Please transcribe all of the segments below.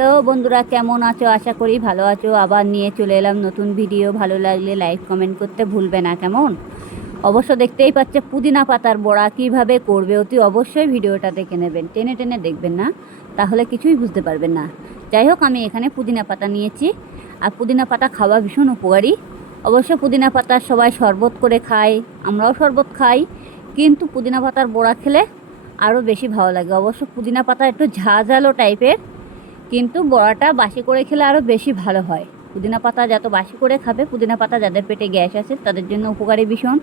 Hello বন্ধুরা, কেমন আছো? আশা করি ভালো আছো। আবার নিয়ে চলে এলাম নতুন ভিডিও। ভালো লাগলে লাইক কমেন্ট করতে ভুলবে না কেমন। অবশ্য দেখতেই পাচ্ছে পুদিনা পাতার বড়া কিভাবে করবে, অতি অবশ্যই ভিডিওটা দেখে নেবেন, টেনে টেনে দেখবেন না, তাহলে কিছুই বুঝতে পারবেন না। যাই হোক, আমি এখানে পুদিনা পাতা নিয়েছি। আর পুদিনা পাতা খাওয়া ভীষণ উপকারী। অবশ্য পুদিনা পাতার সবাই শরবত করে খায়, আমরাও শরবত খাই, কিন্তু পুদিনা পাতার বড়া খেলে আরও বেশি ভালো লাগে। অবশ্য পুদিনা পাতা একটু ঝাঁঝালো টাইপের, কিন্তু বড়াটা বাসি করে খেলে আরও বেশি ভালো হয়। পুদিনা পাতা যত বাসি করে খাবে, পুদিনা পাতা যাদের পেটে গ্যাস আছে তাদের জন্য উপকারী, ভীষণ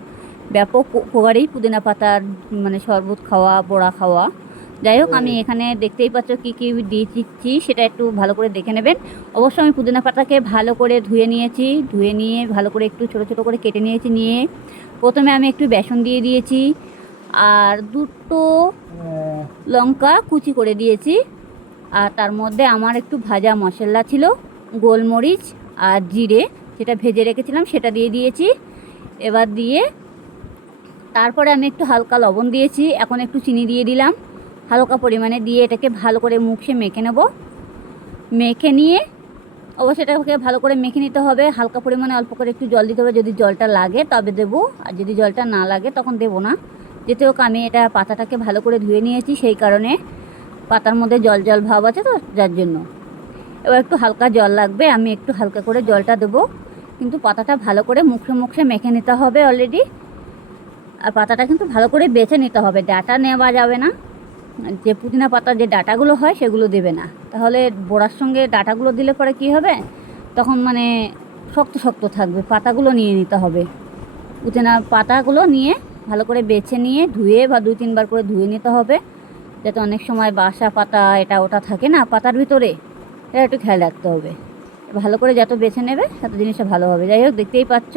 ব্যাপক উপকারী পুদিনা পাতার শরবত খাওয়া, বড়া খাওয়া। যাই হোক, আমি এখানে দেখতেই পাচ্ছ কী কী দিচ্ছি, সেটা একটু ভালো করে দেখে নেবেন। অবশ্য আমি পুদিনা পাতাকে ভালো করে ধুয়ে নিয়েছি, ধুয়ে নিয়ে ভালো করে একটু ছোটো ছোটো করে কেটে নিয়েছি। নিয়ে প্রথমে আমি একটু বেসন দিয়ে দিয়েছি, আর দুটো লঙ্কা কুচি করে দিয়েছি। আর তার মধ্যে আমার একটু ভাজা মশলা ছিল, গোলমরিচ আর জিরে, সেটা ভেজে রেখেছিলাম, সেটা দিয়ে দিয়েছি। এবার দিয়ে তারপরে আমি একটু হালকা লবণ দিয়েছি, এখন একটু চিনি দিয়ে দিলাম হালকা পরিমাণে, দিয়ে এটাকে ভালো করে মুখে মেখে নেব। মেখে নিয়ে অবশ্যই এটাকে ভালো করে মেখে নিতে হবে। হালকা পরিমাণে অল্প করে একটু জল দিতে হবে, যদি জলটা লাগে তবে দেবো, আর যদি জলটা না লাগে তখন দেবো না। যেতে হোক, আমি এটা পাতাটাকে ভালো করে ধুয়ে নিয়েছি, সেই কারণে পাতার মধ্যে জল জল ভাব আছে তো, যার জন্য এবার একটু হালকা জল লাগবে। আমি একটু হালকা করে জলটা দেবো, কিন্তু পাতাটা ভালো করে মুখে মুখে মেখে নিতে হবে অলরেডি। আর পাতাটা কিন্তু ভালো করে বেছে নিতে হবে, ডাঁটা নেওয়া যাবে না। যে পুদিনা পাতার যে ডাঁটাগুলো হয় সেগুলো দেবে না, তাহলে বড়ার সঙ্গে ডাঁটাগুলো দিলে পরে কি হবে, তখন শক্ত শক্ত থাকবে। পাতাগুলো নিয়ে নিতে হবে, পুদিনা পাতাগুলো নিয়ে ভালো করে বেছে নিয়ে ধুয়ে বা 2-3 বার করে ধুয়ে নিতে হবে, যাতে অনেক সময় বাসা পাতা এটা ওটা থাকে না পাতার ভিতরে, এটা একটু খেয়াল রাখতে হবে। ভালো করে যত বেছে নেবে তত জিনিসটা ভালো হবে। যাই হোক, দেখতেই পাচ্ছ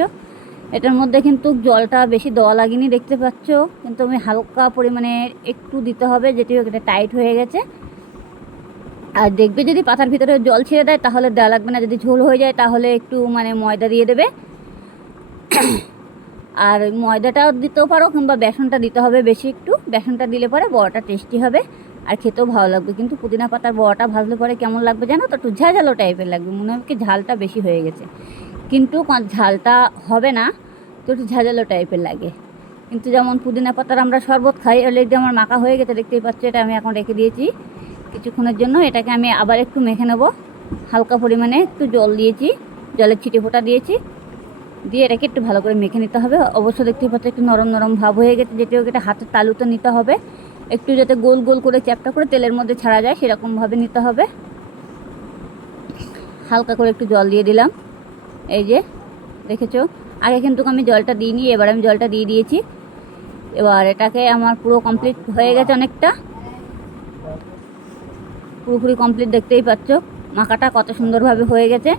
এটার মধ্যে কিন্তু জলটা বেশি দেওয়া লাগেনি, দেখতে পাচ্ছ, কিন্তু আমি হালকা পরিমাণে একটু দিতে হবে, যেটি হোক এটা টাইট হয়ে গেছে। আর দেখবে যদি পাতার ভিতরে জল ছেড়ে দেয় তাহলে দেওয়া লাগবে না, যদি ঝোল হয়ে যায় তাহলে একটু ময়দা দিয়ে দেবে। আর ময়দাটাও দিতেও পারো, কিংবা বেসনটা দিতে হবে বেশি একটু, বেসনটা দিলে পরে বড়াটা টেস্টি হবে আর খেতেও ভালো লাগবে। কিন্তু পুদিনা পাতার বড়াটা ভাজলে পরে কেমন লাগবে জানো তো, একটু ঝাঁঝালো টাইপের লাগবে, মনে হবে কি ঝালটা বেশি হয়ে গেছে, কিন্তু ঝালটা হবে না, তো একটু ঝাঁঝালো টাইপের লাগে। কিন্তু যেমন পুদিনা পাতার আমরা শরবত খাই, অলরেডি আমার মাখা হয়ে গেছে, দেখতেই পাচ্ছ। এটা আমি এখন রেখে দিয়েছি কিছুক্ষণের জন্য। এটাকে আমি আবার একটু মেখে নেব, হালকা পরিমাণে একটু জল দিয়েছি, জলের ছিটে ফোঁটা দিয়েছি, দিয়ে এটাকে একটু ভালো করে মেখে নিতে হবে। অবশ্য দেখতেই পাচ্ছ একটু নরম নরম ভাব হয়ে গেছে, যেটিও এটা হাতের তালুতে নিতে হবে, একটু যাতে গোল গোল করে চ্যাপটা করে তেলের মধ্যে ছাড়া যায় সেরকমভাবে নিতে হবে। হালকা করে একটু জল দিয়ে দিলাম, এই যে দেখেছো, আগে কিন্তু আমি জলটা দিইনি, এবার আমি জলটা দিয়ে দিয়েছি। এবার এটাকে আমার পুরো কমপ্লিট হয়ে গেছে, অনেকটা পুরোপুরি কমপ্লিট, দেখতেই পাচ্ছ মাখাটা কত সুন্দরভাবে হয়ে গেছে।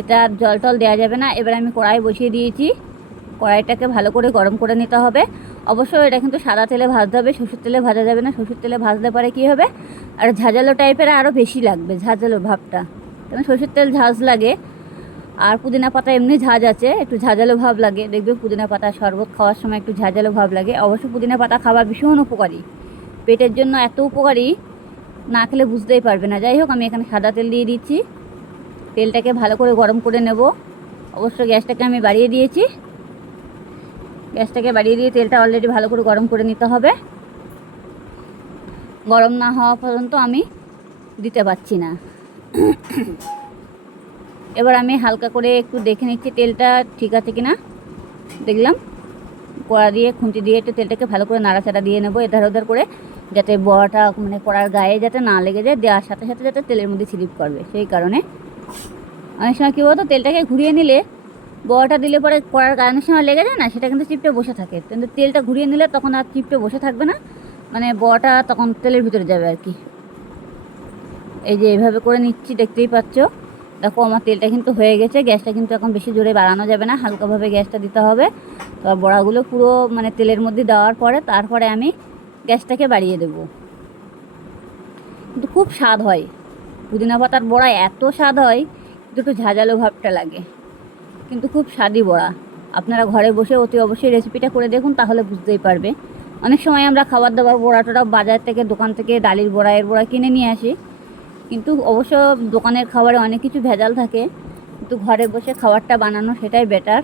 এটা আর জল টল দেওয়া যাবে না। এবার আমি কড়াই বসিয়ে দিয়েছি, কড়াইটাকে ভালো করে গরম করে নিতে হবে। অবশ্যই এটা কিন্তু সাদা তেলে ভাজতে হবে, সরষের তেলে ভাজা যাবে না। সরষের তেলে ভাজলে পরে কী হবে, আর ঝাঁঝালো টাইপের আরও বেশি লাগবে, ঝাঁঝালো ভাবটা, কারণ সরষের তেল ঝাঁজ লাগে। আর পুদিনা পাতা এমনি ঝাঁজ আছে, একটু ঝাঁঝালো ভাব লাগে, দেখবে পুদিনা পাতা শরবত খাওয়ার সময় একটু ঝাঁঝালো ভাব লাগে। অবশ্য পুদিনা পাতা খাওয়া ভীষণ উপকারী, পেটের জন্য এত উপকারী, না খেলে বুঝতেই পারবে না। যাই হোক, আমি এখানে সাদা তেল দিয়ে দিচ্ছি, তেলটাকে ভালো করে গরম করে নেব। অবশ্য গ্যাসটাকে আমি বাড়িয়ে দিয়েছি, গ্যাসটাকে বাড়িয়ে দিয়ে তেলটা অলরেডি ভালো করে গরম করে নিতে হবে। গরম না হওয়া পর্যন্ত আমি দিতে পারছি না। এবার আমি হালকা করে একটু দেখে নিচ্ছি তেলটা ঠিক আছে কিনা। দেখলাম, কড়া দিয়ে খুন্তি দিয়ে একটু তেলটাকে ভালো করে নাড়াচাড়া দিয়ে নেবো এধার ওধার করে, যাতে বড়াটা কড়ার গায়ে যাতে না লেগে যায়, দেওয়ার সাথে সাথে যাতে তেলের মধ্যে স্লিপ করবে। সেই কারণে অনেক সময় কী বলতো, তেলটাকে ঘুরিয়ে নিলে, বড়াটা দিলে পরে কড়ার গায়ে অনেক সময় লেগে যায় না, সেটা কিন্তু চিপটে বসে থাকে, কিন্তু তেলটা ঘুরিয়ে নিলে তখন আর চিপটে বসে থাকবে না, বড়াটা তখন তেলের ভিতরে যাবে আর কি। এই যে এইভাবে করে নিচ্ছি, দেখতেই পাচ্ছ। দেখো আমার তেলটা কিন্তু হয়ে গেছে, গ্যাসটা কিন্তু এখন বেশি জোরে বাড়ানো যাবে না, হালকাভাবে গ্যাসটা দিতে হবে। তো বড়াগুলো পুরো তেলের মধ্যে দেওয়ার পরে তারপরে আমি গ্যাসটাকে বাড়িয়ে দেব। কিন্তু খুব স্বাদ হয়, পুদিনা পাতার বড়া এত স্বাদ হয়, কিন্তু একটু ঝাঁঝালো ভাবটা লাগে, কিন্তু খুব স্বাদই বড়া। আপনারা ঘরে বসে অতি অবশ্যই রেসিপিটা করে দেখুন, তাহলে বুঝতেই পারবে। অনেক সময় আমরা খাবার দাবার বড়া টোড়া বাজার থেকে, দোকান থেকে ডালির বড়া, এর বড়া কিনে নিয়ে আসি, কিন্তু অবশ্য দোকানের খাবারে অনেক কিছু ভেজাল থাকে, কিন্তু ঘরে বসে খাবারটা বানানো সেটাই বেটার।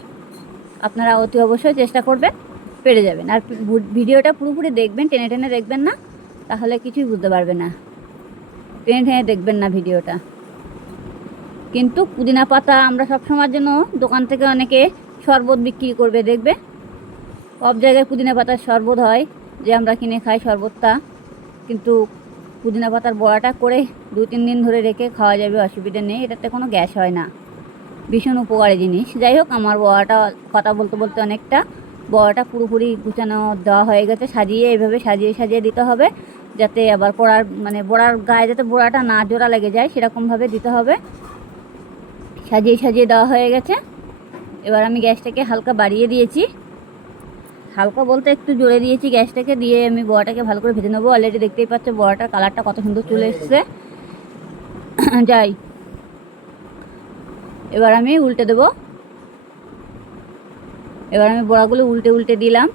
আপনারা অতি অবশ্যই চেষ্টা করবেন, পেরে যাবেন। আর ভিডিওটা পুরোপুরি দেখবেন, টেনে টেনে দেখবেন না, তাহলে কিছুই বুঝতে পারবে না। টেনে টেনে দেখবেন না ভিডিওটা। কিন্তু পুদিনা পাতা আমরা সব সময়ের জন্য দোকান থেকে অনেকে শরবত বিক্রি করবে, দেখবে সব জায়গায় পুদিনা পাতার শরবত হয়, যে আমরা কিনে খাই শরবতটা। কিন্তু পুদিনা পাতার বড়াটা করে 2-3 দিন ধরে রেখে খাওয়া যাবে, অসুবিধা নেই, এটাতে কোনো গ্যাস হয় না, ভীষণ উপকারী জিনিস। যাই হোক, আমার বড়াটা কথা বলতে বলতে অনেকটা বড়াটা পুরোপুরি গুছানো দেওয়া হয়ে গেছে। সাজিয়ে এইভাবে সাজিয়ে সাজিয়ে দিতে হবে, যাতে আবার কড়ার বড়ার গায়ে যাতে বড়াটা না জোড়া লেগে যায়, সেরকমভাবে দিতে হবে। সাজিয়ে সাজিয়ে দেওয়া হয়ে গেছে। এবার আমি গ্যাসটাকে হালকা বাড়িয়ে দিয়েছি, হালকা বলতে একটু জোরে দিয়েছি গ্যাসটাকে, দিয়ে আমি বড়াটাকে ভালো করে ভেজে নেবো। অলরেডি দেখতেই পাচ্ছ বড়াটার কালারটা কত সুন্দর চলে এসছে। যাই, এবার আমি উল্টে দেবো। এবার আমি বড়াগুলো উল্টে উল্টে দিলাম।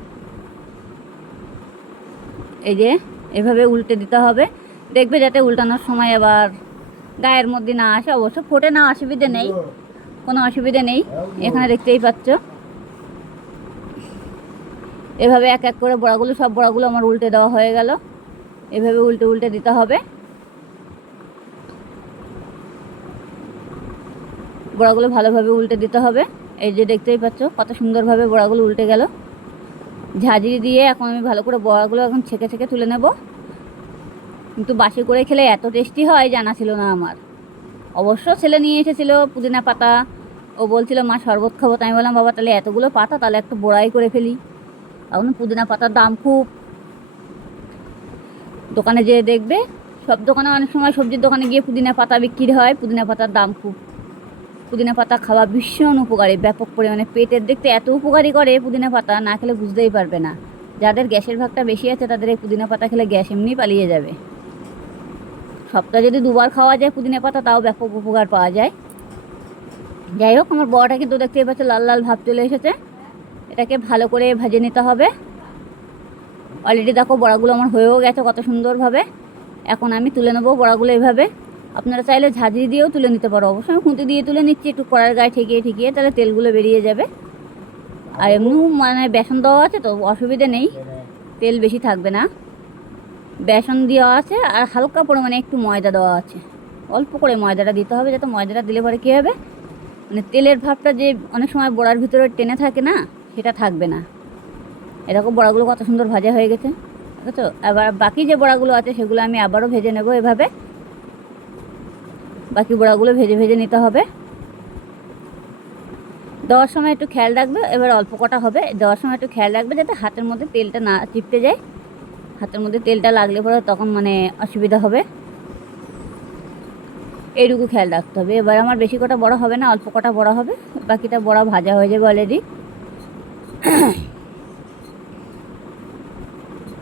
এই যে এভাবে উল্টে দিতে হবে, দেখবে যাতে উল্টানোর সময় আবার গায়ের মধ্যে না আসে। অবশ্য ফোটে না, অসুবিধে নেই, কোনো অসুবিধে নেই। এখানে দেখতেই পাচ্ছ এভাবে এক এক করে বড়াগুলো, সব বড়াগুলো আমার উল্টে দেওয়া হয়ে গেল। এভাবে উল্টে উল্টে দিতে হবে, বড়াগুলো ভালোভাবে উল্টে দিতে হবে। এই যে দেখতেই পাচ্ছ কত সুন্দরভাবে বড়াগুলো উল্টে গেল। ঝাঁঝরি দিয়ে এখন আমি ভালো করে বড়াগুলো এখন ছেঁকে ছেঁকে তুলে নেব। কিন্তু বাসি করে খেলে এত টেস্টি হয় জানা ছিল না আমার। অবশ্য ছেলে নিয়ে এসেছিল পুদিনা পাতা, ও বলছিল মা শরবত খাবো। তাই আমি বললাম বাবা তাহলে এতগুলো পাতা, তাহলে একটা বড়াই করে ফেলি। এখন পুদিনা পাতার দাম খুব, দোকানে যেয়ে দেখবে সব দোকানে, অনেক সময় সবজির দোকানে গিয়ে পুদিনা পাতা বিক্রি হয়, পুদিনা পাতার দাম খুব। পুদিনা পাতা খাওয়া ভীষণ উপকারী, ব্যাপক পরিমাণে পেটের দেখতে এত উপকারী করে পুদিনা পাতা, না খেলে বুঝতেই পারবে না। যাদের গ্যাসের ভাগটা বেশি আছে তাদের এই পুদিনা পাতা খেলে গ্যাস এমনি পালিয়ে যাবে। সপ্তাহে যদি 2বার খাওয়া যায় পুদিনা পাতা, তাও ব্যাপক উপকার পাওয়া যায়। যাই হোক, আমার বড়াটা কিন্তু দেখতেই পাচ্ছ লাল লাল ভাব চলে এসেছে। এটাকে ভালো করে ভেজে নিতে হবে। অলরেডি দেখো বড়াগুলো আমার হয়েও গেছে কত সুন্দরভাবে। এখন আমি তুলে নেবো বড়াগুলো এইভাবে। আপনারা চাইলে ঝাঁঝরি দিয়েও তুলে নিতে পারো, অবশ্যই আমি খুঁতি দিয়ে তুলে নিচ্ছি, একটু কড়ার গায়ে ঠেকিয়ে ঠেকিয়ে, তাহলে তেলগুলো বেরিয়ে যাবে। আর এমনি বেসন দেওয়া আছে তো অসুবিধে নেই, তেল বেশি থাকবে না। বেসন দেওয়া আছে আর হালকা পরিমাণে একটু ময়দা দেওয়া আছে, অল্প করে ময়দাটা দিতে হবে, যাতে ময়দাটা দিলে পরে কী হবে, তেলের ভাবটা যে অনেক সময় বড়ার ভিতরে টেনে থাকে না, সেটা থাকবে না। এরকম বড়াগুলো কত সুন্দর ভাজা হয়ে গেছে, বুঝেছো? আবার বাকি যে বড়াগুলো আছে সেগুলো আমি আবারও ভেজে নেব। এভাবে বাকি বড়াগুলো ভেজে ভেজে নিতে হবে। দেওয়ার সময় একটু খেয়াল রাখবে, এবার অল্প কটা হবে, দেওয়ার সময় একটু খেয়াল রাখবে যাতে হাতের মধ্যে তেলটা না চিপটে যায়। হাতের মধ্যে তেলটা লাগলে পরে তখন অসুবিধা হবে, এইটুকু খেয়াল রাখতে হবে। এবার আমার বেশি কটা বড়া হবে না, অল্প কটা বড়া হবে, বাকিটা বড়া ভাজা হয়ে যাবে অলরেডি।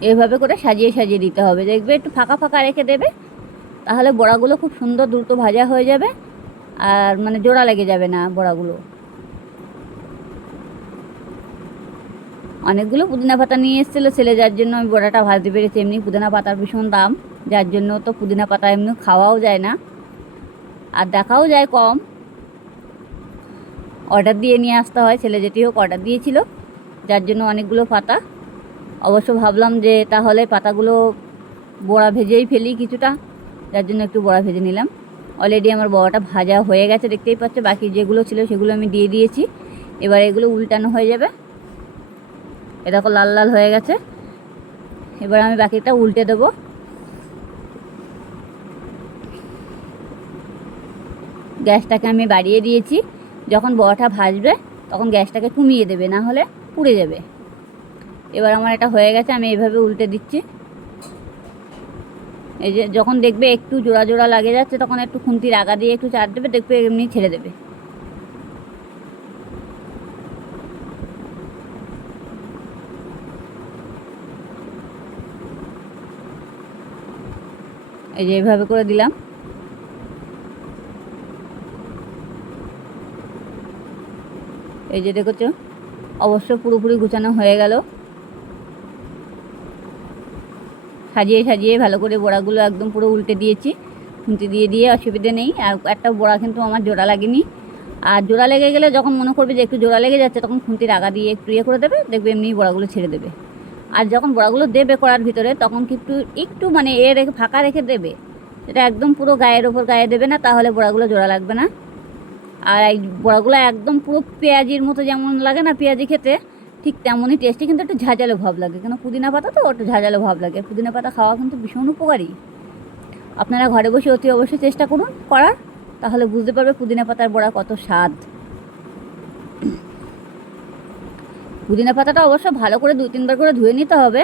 এভাবে করে সাজিয়ে সাজিয়ে দিতে হবে, দেখবে একটু ফাঁকা ফাঁকা রেখে দেবে, তাহলে বড়াগুলো খুব সুন্দর দ্রুত ভাজা হয়ে যাবে, আর জোড়া লেগে যাবে না বড়াগুলো। অনেকগুলো পুদিনা পাতা নিয়ে এসেছিলো ছেলে, যার জন্য আমি বড়াটা ভাজতে পেরেছি। এমনি পুদিনা পাতার ভীষণ দাম, যার জন্য তো পুদিনা পাতা এমনি খাওয়াও যায় না, আর দেখাও যায় কম। অর্ডার দিয়ে নিয়ে আসতে হয়, ছেলে যেটি হোক অর্ডার দিয়েছিল, যার জন্য অনেকগুলো পাতা। অবশ্য ভাবলাম যে তাহলে পাতাগুলো বড়া ভেজেই ফেলি কিছুটা, যার জন্য একটু বড়া ভেজে নিলাম। অলরেডি আমার বড়াটা ভাজা হয়ে গেছে, দেখতেই পাচ্ছ। বাকি যেগুলো ছিল সেগুলো আমি দিয়ে দিয়েছি। এবার এগুলো উল্টানো হয়ে যাবে। এরকম লাল লাল হয়ে গেছে, এবার আমি বাকিটা উল্টে দেবো। গ্যাসটাকে আমি বাড়িয়ে দিয়েছি, যখন বড়াটা ভাজবে তখন গ্যাসটাকে কমিয়ে দেবে, না হলে পুড়ে যাবে। এবার আমার এটা হয়ে গেছে, আমি এইভাবে উল্টে দিচ্ছি। এই যে যখন দেখবে একটু জোড়া জোড়া লাগে যাচ্ছে, তখন একটু খুন্তির আগা দিয়ে একটু চাপ দেবে, দেখবে এমনি ছেড়ে দেবে। এই যে এইভাবে করে দিলাম। এই যে দেখেছো, অবশ্য পুরোপুরি গুছানো হয়ে গেল। সাজিয়ে সাজিয়ে ভালো করে বড়াগুলো একদম পুরো উল্টে দিয়েছি। খুন্তি দিয়ে দিয়ে অসুবিধে নেই। আর একটা বড়া কিন্তু আমার জোড়া লাগেনি। আর জোড়া লেগে গেলে যখন মনে করবে যে একটু জোড়া লেগে যাচ্ছে, তখন খুন্তির আগা দিয়ে একটু ইয়ে করে দেবে, দেখবে এমনি বড়াগুলো ছেড়ে দেবে। আর যখন বড়াগুলো দেবে কড়ার ভিতরে, তখন কি একটু একটু মানে রেখে ফাঁকা রেখে দেবে, এটা একদম পুরো গায়ের ওপর গায়ে দেবে না, তাহলে বড়াগুলো জোড়া লাগবে না। আর এই বড়াগুলো একদম পুরো পেঁয়াজির মতো যেমন লাগে না পেঁয়াজি খেতে, ঠিক তেমনই টেস্টি, কিন্তু একটু ঝাঁঝালো ভাব লাগে, কেন পুদিনা পাতা তো একটু ঝাঁঝালো ভাব লাগে। পুদিনা পাতা খাওয়া কিন্তু ভীষণ উপকারী। আপনারা ঘরে বসে অতি অবশ্যই চেষ্টা করুন করার, তাহলে বুঝতে পারবে পুদিনা পাতার বড়া কত স্বাদ। পুদিনা পাতাটা অবশ্য ভালো করে 2-3 বার করে ধুয়ে নিতে হবে,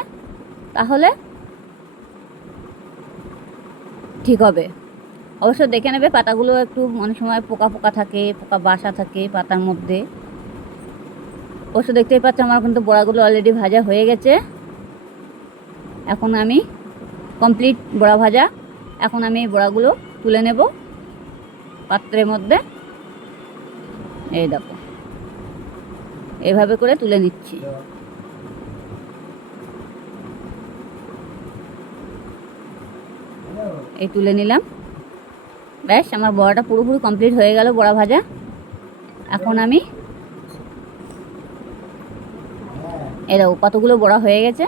তাহলে ঠিক হবে। অবশ্য দেখে নেবে পাতাগুলো একটু অনেক সময় পোকা পোকা থাকে, পোকা বাসা থাকে পাতার মধ্যে। অবশ্য দেখতেই পাচ্ছ আমার কিন্তু বড়াগুলো অলরেডি ভাজা হয়ে গেছে। এখন আমি কমপ্লিট বড়া ভাজা। এখন আমি এই বড়াগুলো তুলে নেব পাত্রের মধ্যে। এই দেখো, এইভাবে করে তুলে নিচ্ছি। এই তুলে নিলাম। ব্যাস, আমার বড়াটা পুরোপুরি কমপ্লিট হয়ে গেল বড়া ভাজা। এখন আমি এই দেখো কতগুলো বড়া হয়ে গেছে।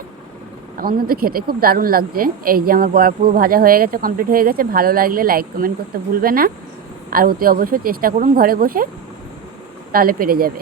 এখন কিন্তু খেতে খুব দারুণ লাগছে। এই যে আমার বড়া পুরো ভাজা হয়ে গেছে, কমপ্লিট হয়ে গেছে। ভালো লাগলে লাইক কমেন্ট করতে ভুলবে না। আর অতি অবশ্যই চেষ্টা করুন ঘরে বসে, তাহলে পেরে যাবে।